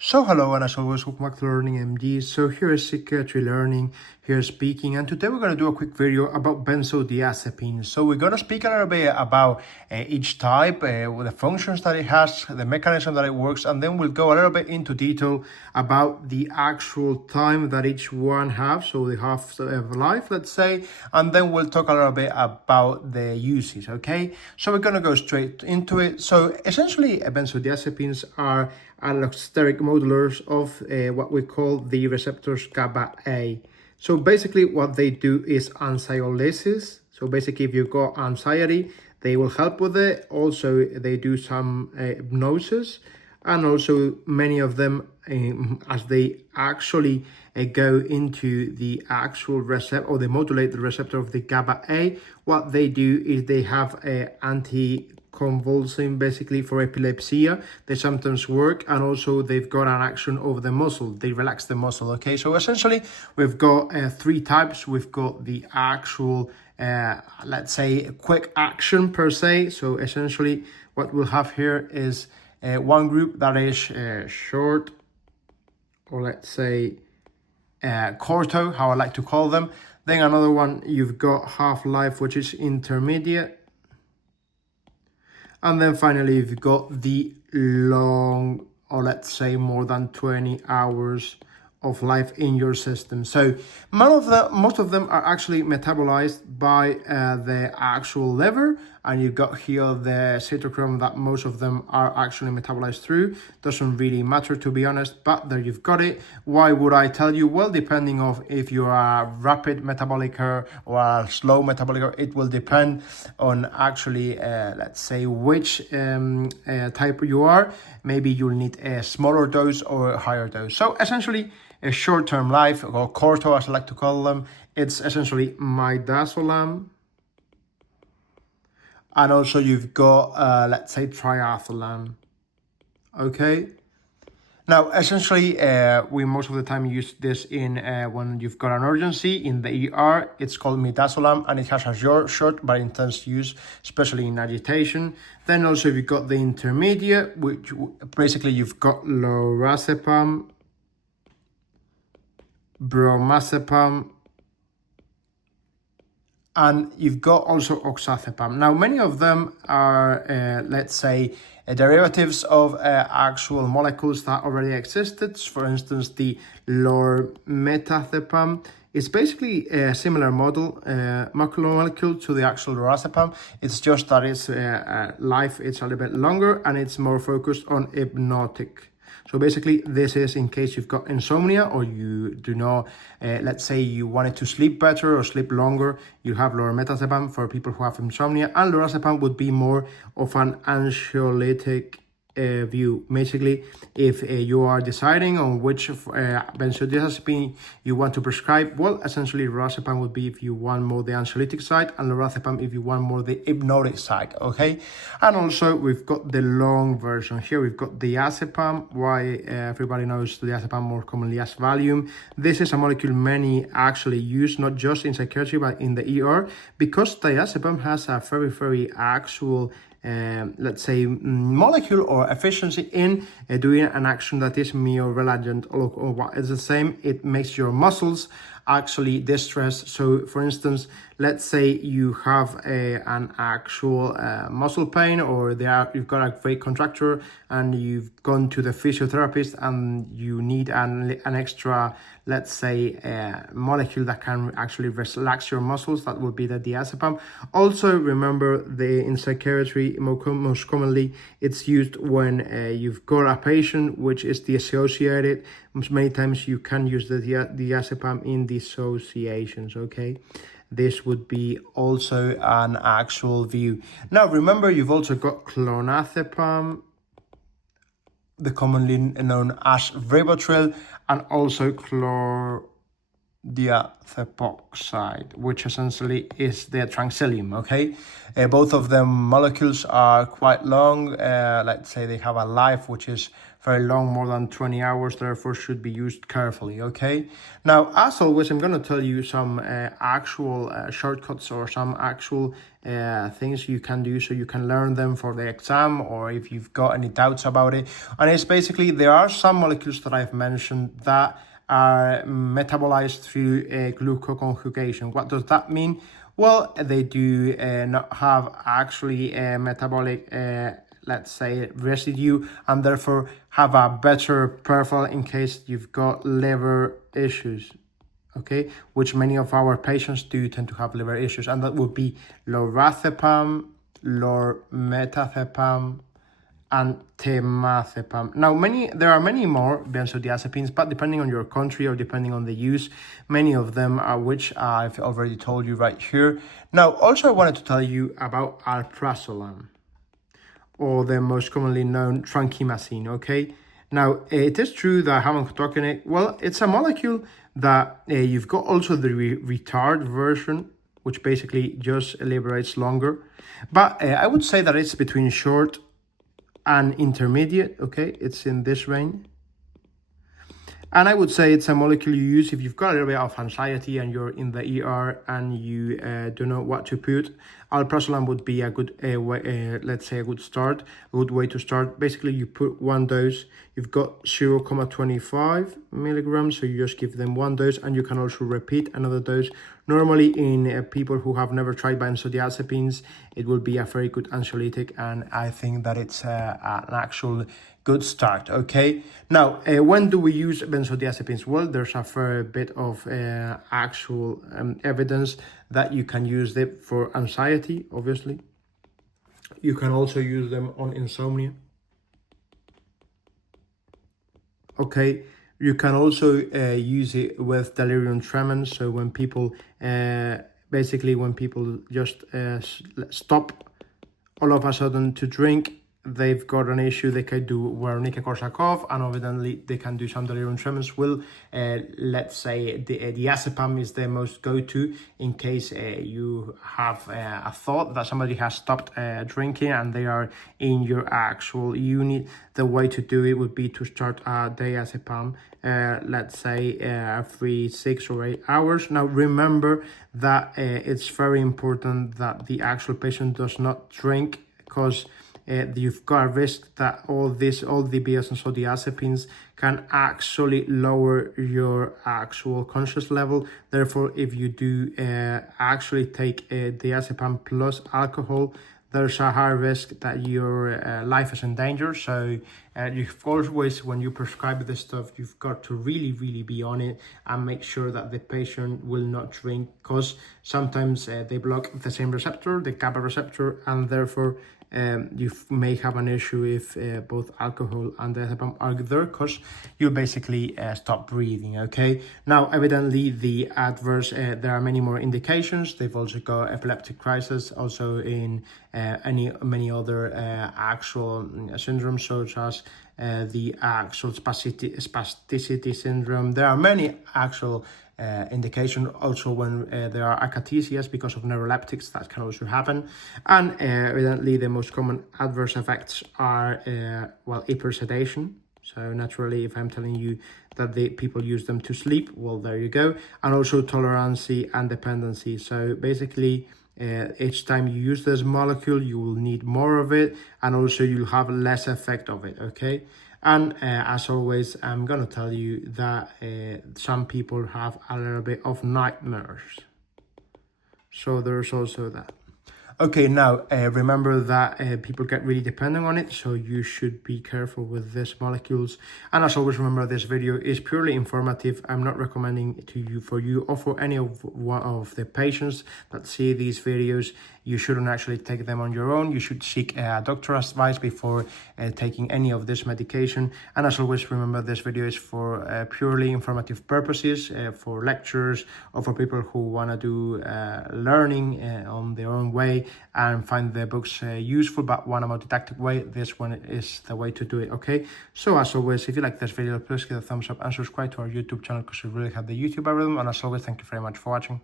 So hello, and as always, welcome back to Learning MD. So here is Psychiatry Learning, here speaking, and today we're going to do a quick video about benzodiazepines. So we're going to speak a little bit about each type, the functions that it has, the mechanism that it works, and then we'll go a little bit into detail about the actual time that each one has, so the half-life, let's say, and then we'll talk a little bit about the uses, okay? So we're going to go straight into it. So essentially, benzodiazepines are allosteric modulars of what we call the receptors GABA A. So basically what they do is anxiolysis. So basically if you've got anxiety, they will help with it. Also, they do some hypnosis, and also many of them, as they actually go into the actual receptor, or they modulate the receptor of the GABA A, what they do is they have anti-convulsing basically for epilepsy. They sometimes work, and also they've got an action over the muscle. They relax the muscle, okay? So essentially we've got three types. We've got the actual let's say quick action per se. So essentially what we'll have here is one group that is short, or let's say corto, how I like to call them. Then another one, you've got half-life, which is intermediate. And then finally, you've got the long, or let's say more than 20 hours of life in your system. So most of them are actually metabolized by the actual liver, and you've got here the cytochrome that most of them are actually metabolized through. Doesn't really matter, to be honest, but there you've got it. Why would I tell you? Well, depending on if you're a rapid metabolicer or a slow metabolicer, it will depend on actually let's say which type you are. Maybe you'll need a smaller dose or a higher dose. So essentially, a short-term life, or corto as I like to call them, it's essentially midazolam. And also you've got, let's say, triatholam. Okay? Now, essentially, we most of the time use this in when you've got an urgency in the ER. It's called midazolam, and it has a short but intense use, especially in agitation. Then also you've got the intermediate, which basically you've got lorazepam, bromazepam, and you've got also oxazepam. Now, many of them are, let's say, derivatives of actual molecules that already existed. For instance, the lormetazepam is basically a similar molecule to the actual lorazepam. It's just that its life is a little bit longer, and it's more focused on hypnotic. So basically, this is in case you've got insomnia, or you do not, let's say you wanted to sleep better or sleep longer, you have lormetazepam for people who have insomnia, and lorazepam would be more of an anxiolytic view. Basically, if you are deciding on which benzodiazepine you want to prescribe, well, essentially lorazepam would be if you want more the anxiolytic side, and lorazepam if you want more the hypnotic side, okay? And also we've got the long version here. We've got diazepam. Why everybody knows diazepam more commonly as Valium. This is a molecule many actually use, not just in psychiatry but in the ER, because diazepam has a very actual let's say molecule or efficiency in doing an action that is myorelaxant, or what is the same. It makes your muscles actually distress. So for instance, let's say you have an actual muscle pain, or you've got a great contracture and you've gone to the physiotherapist and you need an extra, let's say, molecule that can actually relax your muscles. That would be the diazepam. Also remember, in psychiatry most commonly it's used when you've got a patient which is dissociated. Many times you can use the diazepam in dissociations, okay? This would be also an actual view. Now remember, you've also got clonazepam, the commonly known as Rivotril, and also diazepoxide, which essentially is the tranxilium, okay? Both of them molecules are quite long. Let's say they have a life which is very long, more than 20 hours, therefore should be used carefully, okay? Now, as always, I'm going to tell you some actual shortcuts or some actual things you can do so you can learn them for the exam, or if you've got any doubts about it. And it's basically, there are some molecules that I've mentioned that are metabolized through glucoconjugation. What does that mean? Well, they do not have actually a metabolic let's say residue, and therefore have a better profile in case you've got liver issues, okay, which many of our patients do tend to have liver issues, and that would be lorazepam, lormetazepam, and temazepam. Now, there are many more benzodiazepines, but depending on your country or depending on the use, many of them are which I've already told you right here. Now, also I wanted to tell you about alprazolam, or the most commonly known tranquimacine, okay? Now, it is true that I haven't talked in it. Well, it's a molecule that you've got also the retard version, which basically just liberates longer. But I would say that it's between short and intermediate, okay? It's in this range. And I would say it's a molecule you use if you've got a little bit of anxiety and you're in the ER and you don't know what to put. Alprazolam would be a good let's say a good way to start. Basically, you put one dose. You've got 0.25 milligrams, so you just give them one dose, and you can also repeat another dose. Normally, in people who have never tried benzodiazepines, it will be a very good anxiolytic, and I think that it's an actual good start, okay? Now, when do we use benzodiazepines? Well, there's a fair bit of actual evidence that you can use them for anxiety, obviously. You can also use them on insomnia. Okay, you can also use it with delirium tremens. So when people, basically when people just stop all of a sudden to drink, they've got an issue, they can do Wernicke-Korsakoff, and evidently they can do some delirium tremens. Will let's say the diazepam is the most go-to in case you have a thought that somebody has stopped drinking and they are in your actual unit. The way to do it would be to start diazepam, let's say every 6 or 8 hours. Now remember that it's very important that the actual patient does not drink, because you've got a risk that all the benzodiazepines can actually lower your actual conscious level. Therefore, if you do actually take diazepam plus alcohol, there's a high risk that your life is in danger. So you've always, when you prescribe this stuff, you've got to really be on it and make sure that the patient will not drink, because sometimes they block the same receptor, the GABA receptor, and therefore you may have an issue if both alcohol and diazepam are there, because you basically stop breathing, okay? Now, evidently, the adverse, there are many more indications. They've also got epileptic crisis, also in many other actual syndromes, such as the actual spasticity syndrome. There are many actual indication also when there are acatisias because of neuroleptics, that can also happen. And evidently the most common adverse effects are well, hypersedation. So naturally, if I'm telling you that the people use them to sleep, well, there you go. And also tolerancy and dependency. So basically, each time you use this molecule, you will need more of it, and also you'll have less effect of it, okay? And as always, I'm gonna tell you that some people have a little bit of nightmares. So there's also that. Okay, now remember that people get really dependent on it, so you should be careful with these molecules. And as always, remember this video is purely informative. I'm not recommending it to you, for you or for any of one of the patients that see these videos. you shouldn't actually take them on your own. You should seek a doctor's advice before taking any of this medication. And as always, remember this video is for purely informative purposes, for lectures or for people who want to do learning on their own way and find the books useful but want a more didactic way. This one is the way to do it, okay? So as always, if you like this video, please give a thumbs up and subscribe to our YouTube channel because it really helps the YouTube algorithm. And as always, thank you very much for watching.